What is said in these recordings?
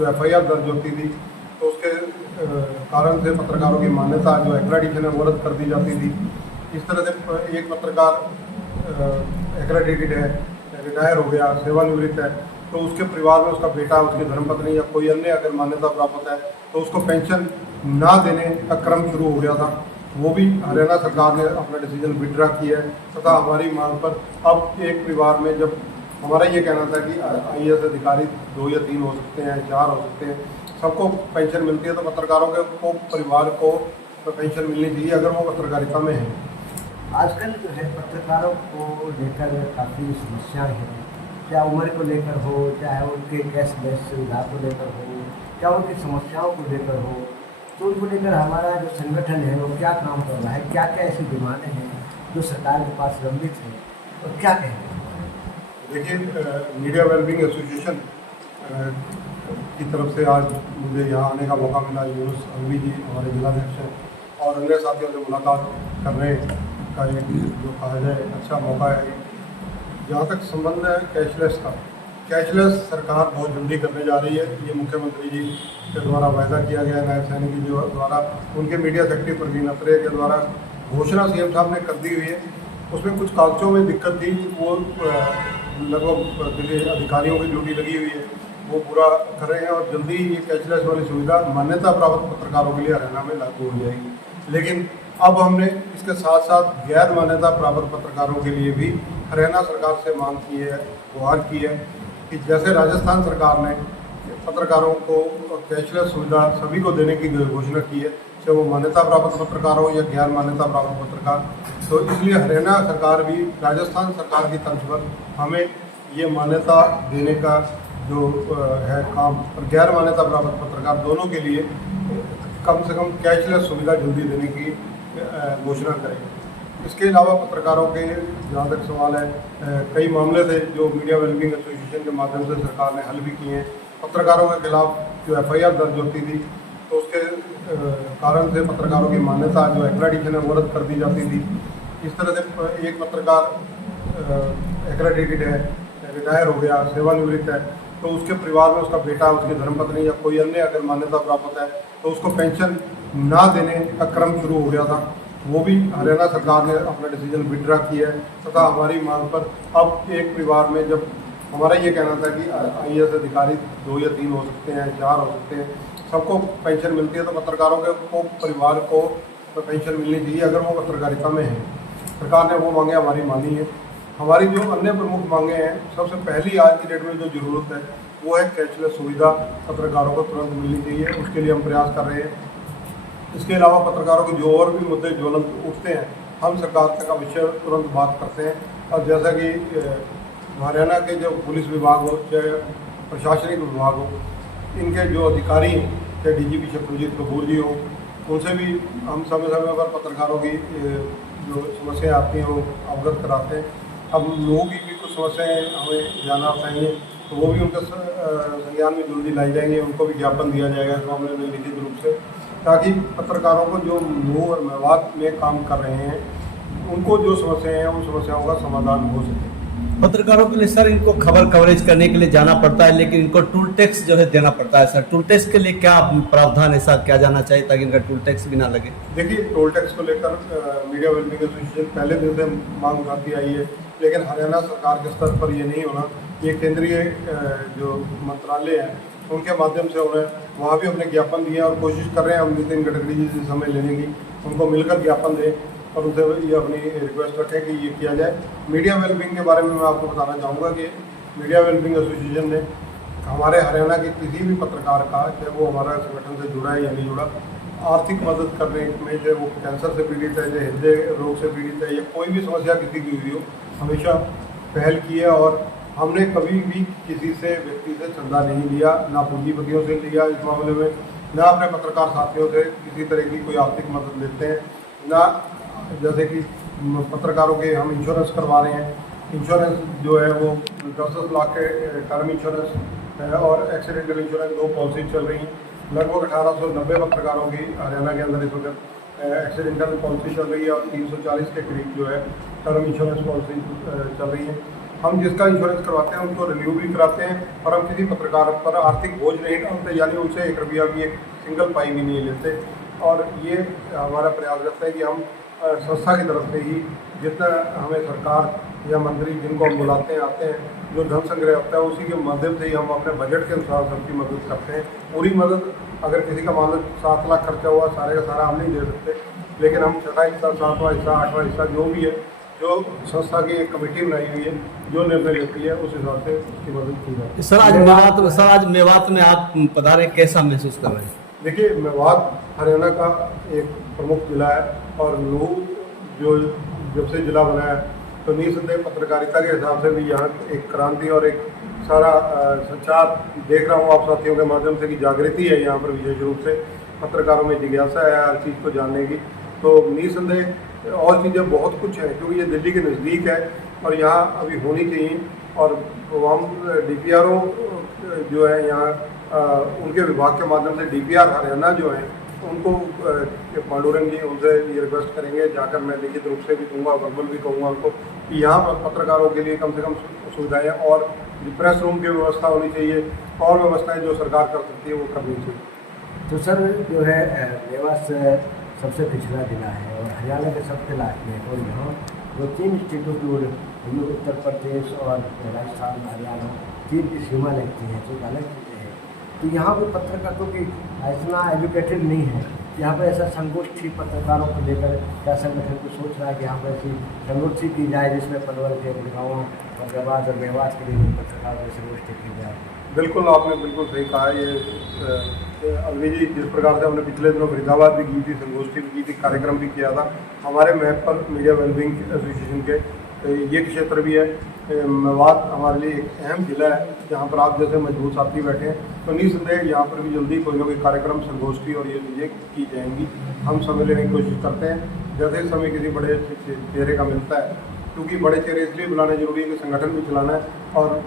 जो FIR दर्ज होती थी तो उसके कारण से पत्रकारों की मान्यता जो एक्रेडिटेशन है वो रद्द कर दी जाती थी। इस तरह से एक पत्रकार एक्रेडिटेड है, रिटायर हो गया, सेवानिवृत्त है, तो उसके परिवार में उसका बेटा, उसकी धर्मपत्नी या कोई अन्य अगर मान्यता प्राप्त है तो उसको पेंशन ना देने का क्रम शुरू हो गया था। वो भी हरियाणा सरकार ने अपना डिसीजन विड्रा किया है तथा हमारी मांग पर अब एक परिवार में, जब हमारा ये कहना था कि IAS अधिकारी 2 या 3 हो सकते हैं, 4 हो सकते हैं, सबको पेंशन मिलती है, तो पत्रकारों को परिवार को पेंशन मिलनी चाहिए अगर वो पत्रकारिता में है। आजकल जो है पत्रकारों को लेकर काफ़ी समस्याएं हैं, क्या उम्र को लेकर हो, चाहे उनके कैशलेस सुविधा को लेकर हो, क्या उनकी समस्याओं को लेकर हो, तो उनको लेकर हमारा जो संगठन है वो क्या काम कर रहा है, क्या क्या ऐसी डिमांडें हैं जो सरकार के पास लंबित है और क्या कहें? देखिए, मीडिया वेलबींग एसोसिएशन की तरफ से आज मुझे यहाँ आने का मौका मिला। यूनुस अलवी जी हमारे जिलाध्यक्ष हैं और अन्य साथियों से मुलाकात करने का एक जो कहा जाए अच्छा मौका है। जहाँ तक संबंध है कैशलेस का, कैशलेस सरकार बहुत जल्दी करने जा रही है। ये मुख्यमंत्री जी के द्वारा वायदा किया गया, नायब सैनिक जी द्वारा, उनके मीडिया सेक्रेटरी प्रवीण अत्रेय के द्वारा घोषणा CM साहब ने कर दी हुई है। उसमें कुछ कागजों में दिक्कत थी, वो लगभग दिल्ली अधिकारियों की ड्यूटी लगी हुई है, वो पूरा कर रहे हैं और जल्दी ये कैशलेस वाली सुविधा मान्यता प्राप्त पत्रकारों के लिए हरियाणा में लागू हो जाएगी। लेकिन अब हमने इसके साथ साथ गैर मान्यता प्राप्त पत्रकारों के लिए भी हरियाणा सरकार से मांग की है, गुहार की है कि जैसे राजस्थान सरकार ने पत्रकारों को कैशलेस सुविधा सभी को देने की घोषणा की है, चाहे वो मान्यता प्राप्त पत्रकार हो या गैर मान्यता प्राप्त पत्रकार, तो इसलिए हरियाणा सरकार भी राजस्थान सरकार की तर्ज पर हमें ये मान्यता देने का जो है काम, और गैर मान्यता प्राप्त पत्रकार दोनों के लिए कम से कम कैशलेस सुविधा जल्दी देने की घोषणा करें। इसके अलावा पत्रकारों के जहाँ तक सवाल है, कई मामले थे जो मीडिया वेलबींग एसोसिएशन के माध्यम से सरकार ने हल भी किए हैं। पत्रकारों के खिलाफ जो FIR दर्ज होती थी तो उसके कारण से पत्रकारों की मान्यता जो एक्रेडिटेशन है वो रद्द कर दी जाती थी। इस तरह से एक पत्रकार एक्रेडिटेड है, रिटायर हो गया, सेवानिवृत्त है, तो उसके परिवार में उसका बेटा, उसकी धर्मपत्नी या कोई अन्य अगर मान्यता प्राप्त है तो उसको पेंशन ना देने का क्रम शुरू हो गया था। वो भी हरियाणा सरकार ने अपना डिसीजन विड्रा किया है तथा हमारी मांग पर अब एक परिवार में, जब हमारा ये कहना था कि IAS अधिकारी 2 या 3 हो सकते हैं, 4 हो सकते हैं, सबको पेंशन मिलती है, तो पत्रकारों को परिवार को पेंशन मिलनी चाहिए अगर वो पत्रकारिता में है। सरकार ने वो मांगे हमारी मानी है। हमारी जो अन्य प्रमुख मांगे हैं, सबसे पहली आज की डेट में जो ज़रूरत है वो है कैशलेस सुविधा पत्रकारों को तुरंत मिलनी चाहिए, उसके लिए हम प्रयास कर रहे हैं। इसके अलावा पत्रकारों के जो और भी मुद्दे ज्वलंत उठते हैं, हम सरकार से का विषय तुरंत बात करते हैं। और जैसा कि हरियाणा के जो पुलिस विभाग हो, चाहे प्रशासनिक विभाग हो, इनके जो अधिकारी हैं, चाहे DGP शत्रुजीत कपूर जी हो, उनसे भी हम समय समय पर पत्रकारों की जो समस्याएं आती हैं वो अवगत कराते हैं। अब लोगों की भी कुछ समस्याएं हमें जाना चाहिए, तो वो भी उनके संज्ञान में जल्दी लाई जाएंगे, उनको भी ज्ञापन दिया जाएगा इस मामले में लिखित रूप से, ताकि पत्रकारों को जो मुँह और मेवात में काम कर रहे हैं उनको जो समस्याएं हैं उन समस्याओं का समाधान हो सके। पत्रकारों के लिए सर इनको खबर कवरेज करने के लिए जाना पड़ता है, लेकिन इनको टूल टैक्स जो है देना पड़ता है। सर टूल टैक्स के लिए क्या प्रावधान है, सर क्या जाना चाहिए ताकि इनका टूल टैक्स भी ना लगे? देखिए, टोल टैक्स को लेकर मीडिया वेलबींग एसोसिएशन पहले दिन से मांग उठाती आई है, लेकिन हरियाणा सरकार के स्तर पर ये नहीं होना। ये केंद्रीय जो मंत्रालय है उनके माध्यम से उन्हें वहाँ भी अपने ज्ञापन दिए और कोशिश कर रहे हैं हम नितिन गडकरी जी से समय लेने की, उनको मिलकर ज्ञापन दें और उनसे ये अपनी रिक्वेस्ट रखें कि ये किया जाए। मीडिया वेलबींग के बारे में मैं आपको बताना चाहूँगा कि मीडिया वेलबींग एसोसिएशन ने हमारे हरियाणा के किसी भी पत्रकार का, चाहे वो हमारा संगठन से जुड़ा है या नहीं जुड़ा, आर्थिक मदद करने में, चाहे वो कैंसर से पीड़ित है, चाहे हृदय रोग से पीड़ित है या कोई भी समस्या किसी की हुई हो, हमेशा पहल की है। और हमने कभी भी किसी से व्यक्ति से चंदा नहीं लिया, ना पूंजीपतियों से लिया इस मामले में, ना अपने पत्रकार साथियों से किसी तरह की कोई आर्थिक मदद लेते हैं, ना जैसे कि पत्रकारों के हम इंश्योरेंस करवा रहे हैं। इंश्योरेंस जो है वो 10 लाख के टर्म इंश्योरेंस और एक्सीडेंटल इंश्योरेंस 2 पॉलिसी चल रही हैं। लगभग 1890 पत्रकारों की हरियाणा के अंदर इस वक्त एक्सीडेंटल पॉलिसी चल रही है और 340 के करीब जो है टर्म इंश्योरेंस पॉलिसी चल रही है। हम जिसका इंश्योरेंस करवाते हैं उनको रिन्यू भी कराते हैं, और हम किसी पत्रकार पर आर्थिक बोझ नहीं डालते, यानी उनसे 1 रुपया भी, एक सिंगल पाई भी नहीं लेते। और ये हमारा प्रयास रहता है कि हम संस्था की तरफ से ही जितना हमें सरकार या मंत्री जिनको हम बुलाते हैं आते हैं, जो धन संग्रह होता है उसी के माध्यम से ही हम अपने बजट के अनुसार सबकी मदद करते हैं। पूरी मदद, अगर किसी का मान लो 7 लाख खर्चा हुआ, सारे का सारा हम नहीं दे सकते, लेकिन हम 6वां हिस्सा, 7वां हिस्सा, 8वां हिस्सा जो भी है, जो संस्था की एक कमेटी बनाई हुई है जो निर्णय लेती है उस हिसाब से उसकी मदद की जाती है। आज मेवात में आप पधारे, कैसा महसूस कर रहे हैं? देखिए, मेवात हरियाणा का एक प्रमुख जिला है, और नूह जो जब से जिला बना है तो निसंदेह पत्रकारिता के हिसाब से भी यहाँ एक क्रांति और एक सारा संचार देख रहा हूँ आप साथियों के माध्यम से कि जागृति है यहाँ पर, विशेष रूप से पत्रकारों में जिज्ञासा है हर चीज़ को जानने की। तो निसंदेह और चीज़ें बहुत कुछ है, क्योंकि ये दिल्ली के नज़दीक है और यहाँ अभी होनी चाहिए। और हम DPRO जो है यहाँ उनके विभाग के माध्यम से DPR हरियाणा जो है उनको पांडुरंग जी उनसे ये रिक्वेस्ट करेंगे, जाकर मैं लिखित रूप से भी दूंगा, वर्बल भी कहूँगा उनको कि यहाँ पर पत्रकारों के लिए कम से कम सुविधाएँ और प्रेस रूम की व्यवस्था होनी चाहिए, और व्यवस्थाएं जो सरकार कर सकती है वो करनी चाहिए। तो सर जो है मेवात सबसे पिछड़ा जिला है और हरियाणा के सबसे लास्ट में, और यहाँ जो 3 स्टेटों की उत्तर प्रदेश और राजस्थान, हरियाणा 3 की सीमा लगती है, जो अलग चीज़ें हैं। तो यहाँ पर पत्रकारों की इतना एजुकेटेड नहीं है। यहाँ पर ऐसा संगोष्ठी पत्रकारों को लेकर क्या संगठन को सोच रहा है कि यहाँ पर ऐसी संगोष्ठी की जाए जिसमें पलवल के गाँव फैजाबाद और मेवात के लिए पत्रकारों की संगोष्ठी की जाए? बिल्कुल, आपने बिल्कुल सही कहा। ये अलवी जी, जिस प्रकार से हमने पिछले दिनों फरीदाबाद भी की थी, संगोष्ठी भी की थी, कार्यक्रम भी किया था हमारे मैप पर मीडिया वेलबींग एसोसिएशन के, ये क्षेत्र भी है। मेवात हमारे लिए एक अहम जिला है जहाँ पर आप जैसे मजबूत साथी बैठे हैं, तो निसंदेह यहाँ पर भी जल्दी कोई ना कोई कार्यक्रम, संगोष्ठी और ये चीज़ें की जाएंगी। हम समय लेने की कोशिश करते हैं जैसे समय किसी बड़े चेहरे का मिलता है, क्योंकि बड़े चेहरे इसलिए बुलाने जरूरी है कि संगठन भी चलाना है और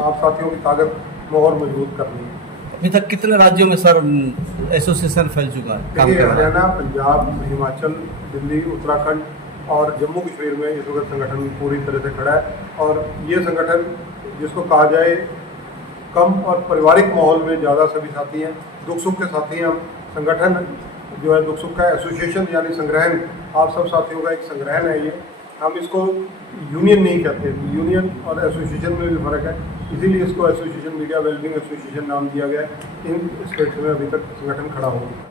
आप साथियों की ताकत और मजबूत करनी है। अभी तक कितने राज्यों में सर एसोसिएशन फैल चुका है? देखिए, हरियाणा, पंजाब, हिमाचल, दिल्ली, उत्तराखंड और जम्मू कश्मीर में इस वक्त संगठन पूरी तरह से खड़ा है। और ये संगठन जिसको कहा जाए कम और पारिवारिक माहौल में ज़्यादा सभी साथी हैं, दुख सुख के साथी हैं। हम संगठन जो है दुख सुख का एसोसिएशन यानी संग्रहण, आप सब साथियों का एक संग्रहण है ये। हम इसको यूनियन नहीं कहते, यूनियन और एसोसिएशन में भी फ़र्क है, इसीलिए इसको एसोसिएशन मीडिया वेलबींग एसोसिएशन नाम दिया गया है। इन स्टेट्स में अभी तक संगठन खड़ा हो गया।